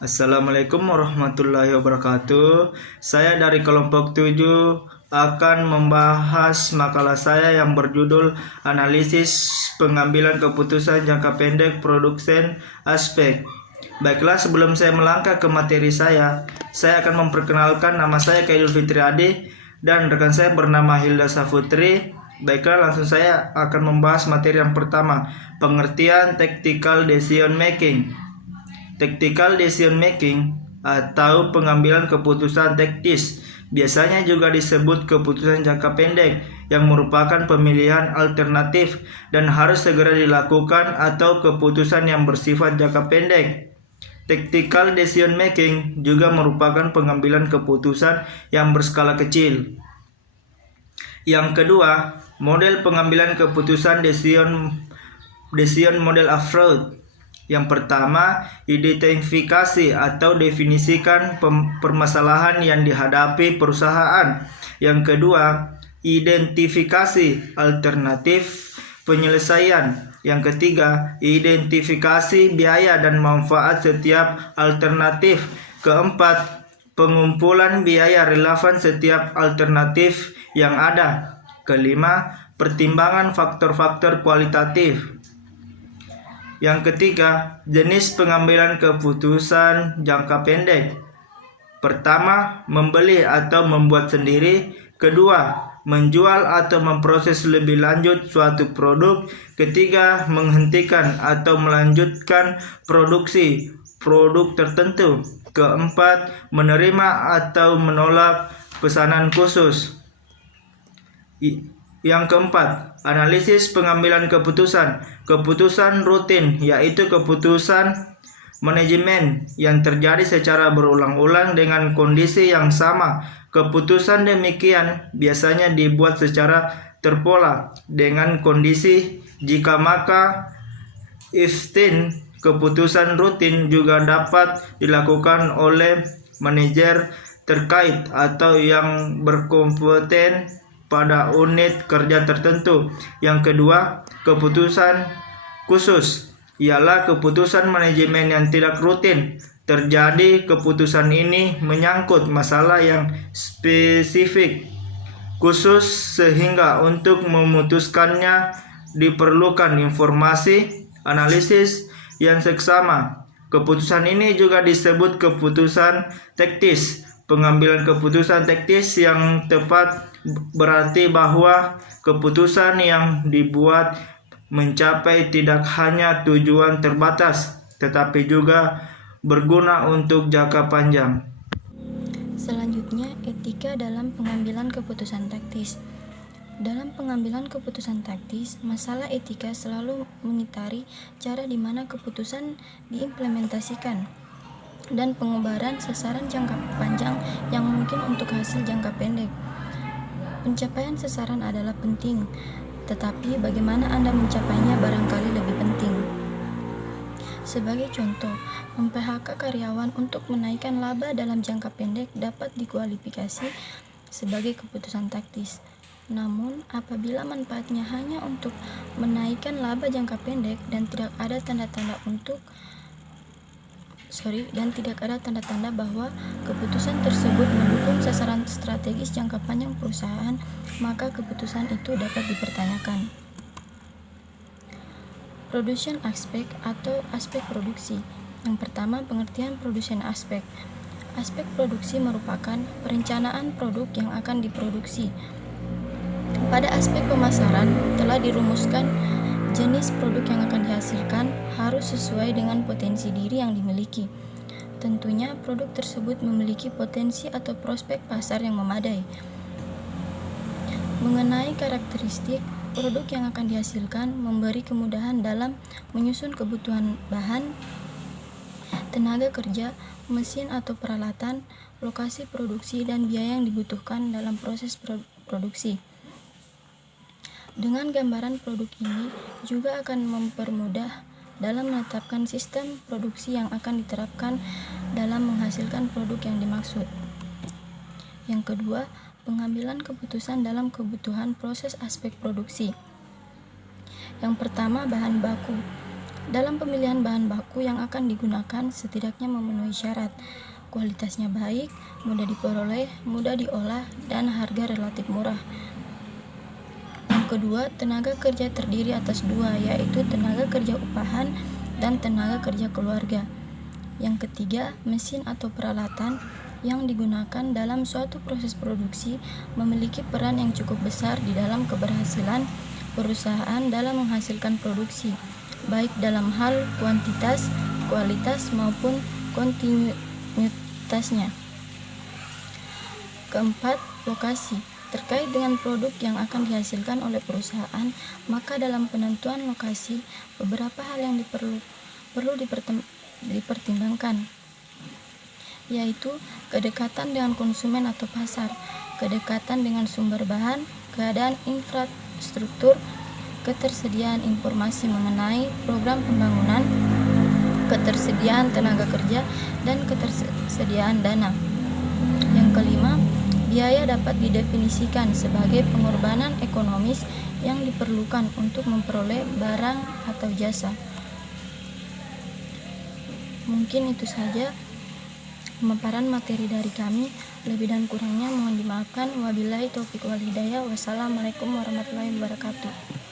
Assalamualaikum warahmatullahi wabarakatuh. Saya dari kelompok 7 akan membahas makalah saya yang berjudul Analisis Pengambilan Keputusan Jangka Pendek Produsen Aspek. Baiklah, sebelum saya melangkah ke materi saya akan memperkenalkan nama saya Khairul Fitri Adi dan rekan saya bernama Hilda Safutri. Baiklah, langsung saya akan membahas materi yang pertama, pengertian Tactical Decision Making. Tactical decision making atau pengambilan keputusan taktis biasanya juga disebut keputusan jangka pendek yang merupakan pemilihan alternatif dan harus segera dilakukan atau keputusan yang bersifat jangka pendek. Tactical decision making juga merupakan pengambilan keputusan yang berskala kecil. Yang kedua, model pengambilan keputusan decision model approach. Yang pertama, identifikasi atau definisikan permasalahan yang dihadapi perusahaan. Yang kedua, identifikasi alternatif penyelesaian. Yang ketiga, identifikasi biaya dan manfaat setiap alternatif. Keempat, pengumpulan biaya relevan setiap alternatif yang ada. Kelima, pertimbangan faktor-faktor kualitatif. Yang ketiga, jenis pengambilan keputusan jangka pendek. Pertama, membeli atau membuat sendiri. Kedua, menjual atau memproses lebih lanjut suatu produk. Ketiga, menghentikan atau melanjutkan produksi produk tertentu. Keempat, menerima atau menolak pesanan khusus. Yang keempat, analisis pengambilan keputusan. Keputusan rutin yaitu keputusan manajemen yang terjadi secara berulang-ulang dengan kondisi yang sama. Keputusan demikian biasanya dibuat secara terpola dengan kondisi jika maka iftin. Keputusan rutin juga dapat dilakukan oleh manajer terkait atau yang berkompeten pada unit kerja tertentu. Yang kedua, keputusan khusus ialah keputusan manajemen yang tidak rutin. Terjadi keputusan ini menyangkut masalah yang spesifik khusus sehingga untuk memutuskannya diperlukan informasi analisis yang seksama. Keputusan ini juga disebut keputusan taktis. Pengambilan keputusan taktis yang tepat berarti bahwa keputusan yang dibuat mencapai tidak hanya tujuan terbatas, tetapi juga berguna untuk jangka panjang. Selanjutnya, etika dalam pengambilan keputusan taktis. Dalam pengambilan keputusan taktis, masalah etika selalu mengitari cara di mana keputusan diimplementasikan dan pengobaran sasaran jangka panjang yang mungkin untuk hasil jangka pendek. Pencapaian sasaran adalah penting, tetapi bagaimana Anda mencapainya barangkali lebih penting. Sebagai contoh, mem-PHK karyawan untuk menaikkan laba dalam jangka pendek dapat dikualifikasi sebagai keputusan taktis. Namun, apabila manfaatnya hanya untuk menaikkan laba jangka pendek dan tidak ada tanda-tanda bahwa keputusan tersebut mendukung sasaran strategis jangka panjang perusahaan, maka keputusan itu dapat dipertanyakan. Production aspek atau aspek produksi. Yang pertama, pengertian production aspek. Aspek produksi merupakan perencanaan produk yang akan diproduksi. Pada aspek pemasaran telah dirumuskan jenis produk yang akan dihasilkan harus sesuai dengan potensi diri yang dimiliki. Tentunya produk tersebut memiliki potensi atau prospek pasar yang memadai. Mengenai karakteristik, produk yang akan dihasilkan memberi kemudahan dalam menyusun kebutuhan bahan, tenaga kerja, mesin atau peralatan, lokasi produksi, dan biaya yang dibutuhkan dalam proses produksi. Dengan gambaran produk ini juga akan mempermudah dalam menetapkan sistem produksi yang akan diterapkan dalam menghasilkan produk yang dimaksud. Yang kedua, pengambilan keputusan dalam kebutuhan proses aspek produksi. Yang pertama, bahan baku. Dalam pemilihan bahan baku yang akan digunakan setidaknya memenuhi syarat. Kualitasnya baik, mudah diperoleh, mudah diolah, dan harga relatif murah. Yang kedua, tenaga kerja terdiri atas dua, yaitu tenaga kerja upahan dan tenaga kerja keluarga. Yang ketiga, mesin atau peralatan yang digunakan dalam suatu proses produksi memiliki peran yang cukup besar di dalam keberhasilan perusahaan dalam menghasilkan produksi, baik dalam hal kuantitas, kualitas, maupun kontinuitasnya. Keempat, lokasi. Terkait dengan produk yang akan dihasilkan oleh perusahaan, maka dalam penentuan lokasi, beberapa hal yang perlu dipertimbangkan, yaitu kedekatan dengan konsumen atau pasar, kedekatan dengan sumber bahan, keadaan infrastruktur, ketersediaan informasi mengenai program pembangunan, ketersediaan tenaga kerja, dan ketersediaan dana. Yang kelima, biaya dapat didefinisikan sebagai pengorbanan ekonomis yang diperlukan untuk memperoleh barang atau jasa. Mungkin itu saja pemaparan materi dari kami. Lebih dan kurangnya mohon dimaafkan. Wabillahi taufiq wal hidayah. Wassalamualaikum warahmatullahi wabarakatuh.